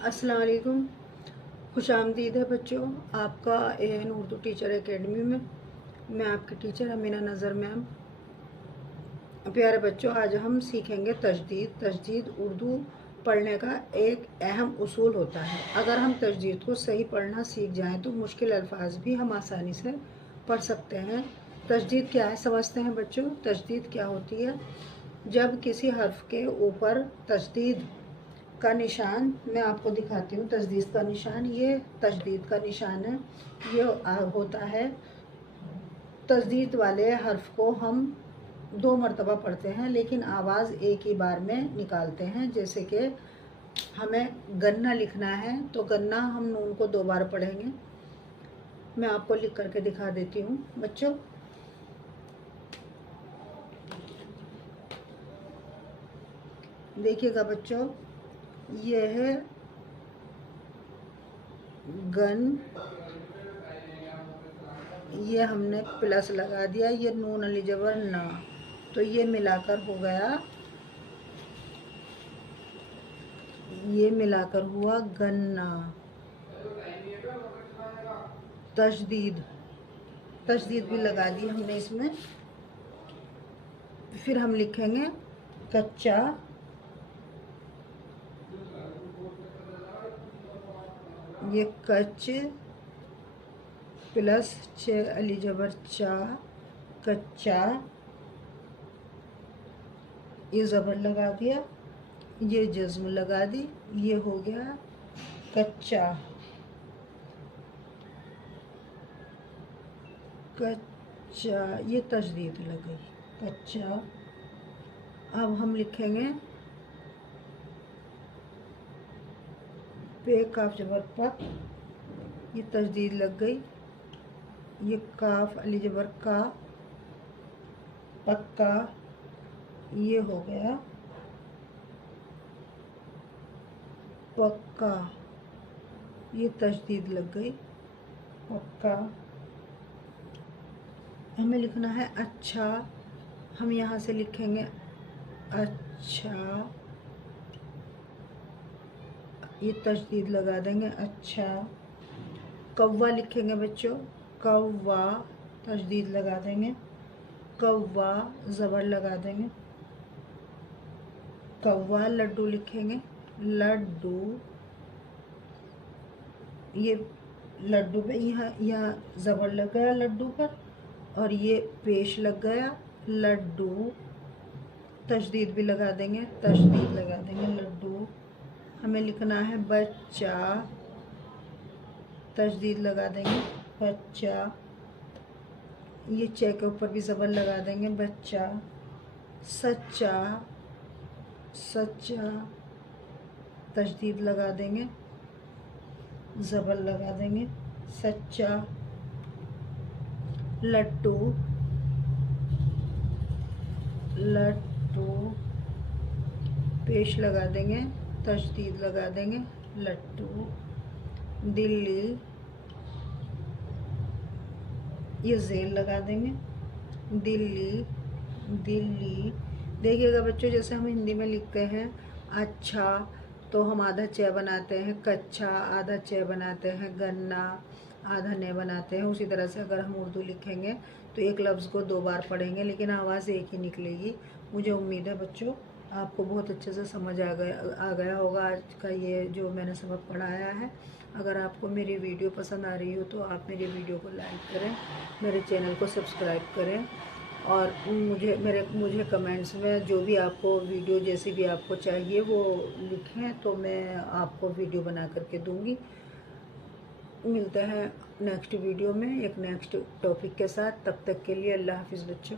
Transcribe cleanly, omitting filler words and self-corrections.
अस्सलाम वालेकुम। खुशामदीद है बच्चों आपका एन उर्दू टीचर एकेडमी में। मैं आपकी टीचर अमीना नज़र मैम। प्यारे बच्चों, आज हम सीखेंगे तजदीद। तजदीद उर्दू पढ़ने का एक अहम उसूल होता है। अगर हम तजदीद को सही पढ़ना सीख जाएं तो मुश्किल अल्फाज भी हम आसानी से पढ़ सकते हैं। तजदीद क्या है समझते हैं बच्चों। तजदीद क्या होती है? जब किसी हर्फ के ऊपर तजदीद का निशान, मैं आपको दिखाती हूँ तजदीद का निशान। ये तजदीद का निशान है। ये होता है तजदीद वाले हर्फ को हम 2 मरतबा पढ़ते हैं लेकिन आवाज़ एक ही बार में निकालते हैं। जैसे कि हमें गन्ना लिखना है तो गन्ना हम नून को 2 बार पढ़ेंगे। मैं आपको लिख करके दिखा देती हूँ बच्चों। देखिएगा बच्चों, ये है गन, ये हमने प्लस लगा दिया, ये नून अली जबर ना, तो ये मिलाकर हो गया, ये मिलाकर हुआ गन्ना। तजदीद, तजदीद भी लगा दी हमने इसमें। फिर हम लिखेंगे कच्चा, ये कच प्लस च अली जबर चा, कच्चा, ये ज़बर लगा दिया, ये जज्म लगा दी, ये हो गया कच्चा। कच्चा, ये तजदीद लग गई कच्चा। अब हम लिखेंगे पे काफ जबर पक, ये तजदीद लग गई। ये काफ अली जबर का, पक्का, ये हो गया पक्का, ये तजदीद लग गई पक्का। हमें लिखना है अच्छा, हम यहाँ से लिखेंगे अच्छा, ये तजदीद लगा देंगे अच्छा। कौवा लिखेंगे बच्चों, कौवा, तजदीद लगा देंगे कौवा, ज़बर लगा देंगे कौवा। लड्डू लिखेंगे लड्डू, ये लड्डू पे यहाँ ज़बर लग गया लड्डू पर, और ये पेश लग गया लड्डू, तशदीद भी लगा देंगे, तशदीद लगा देंगे लड्डू। हमें लिखना है बच्चा, तशदीद लगा देंगे बच्चा, ये चे के ऊपर भी ज़बर लगा देंगे बच्चा। सच्चा, सच्चा, तशदीद लगा देंगे, ज़बर लगा देंगे सच्चा। लट्टू, लट्टू, पेश लगा देंगे, तशदीद लगा देंगे लट्टू। दिल्ली, ये ज़ेल लगा देंगे दिल्ली, दिल्ली। देखिएगा बच्चों, जैसे हम हिंदी में लिखते हैं अच्छा तो हम आधा च बनाते हैं, कच्चा आधा च बनाते हैं, गन्ना आधा ने बनाते हैं। उसी तरह से अगर हम उर्दू लिखेंगे तो एक लफ्ज़ को 2 बार पढ़ेंगे लेकिन आवाज़ एक ही निकलेगी। मुझे उम्मीद है बच्चों आपको बहुत अच्छे से समझ आ गया होगा आज का ये जो मैंने सबक पढ़ाया है। अगर आपको मेरी वीडियो पसंद आ रही हो तो आप मेरी वीडियो को लाइक करें, मेरे चैनल को सब्सक्राइब करें, और मुझे कमेंट्स में जो भी आपको वीडियो जैसी भी आपको चाहिए वो लिखें तो मैं आपको वीडियो बना करके दूंगी। मिलते हैं नेक्स्ट वीडियो में एक नेक्स्ट टॉपिक के साथ। तब तक के लिए अल्लाह हाफिज़ बच्चों।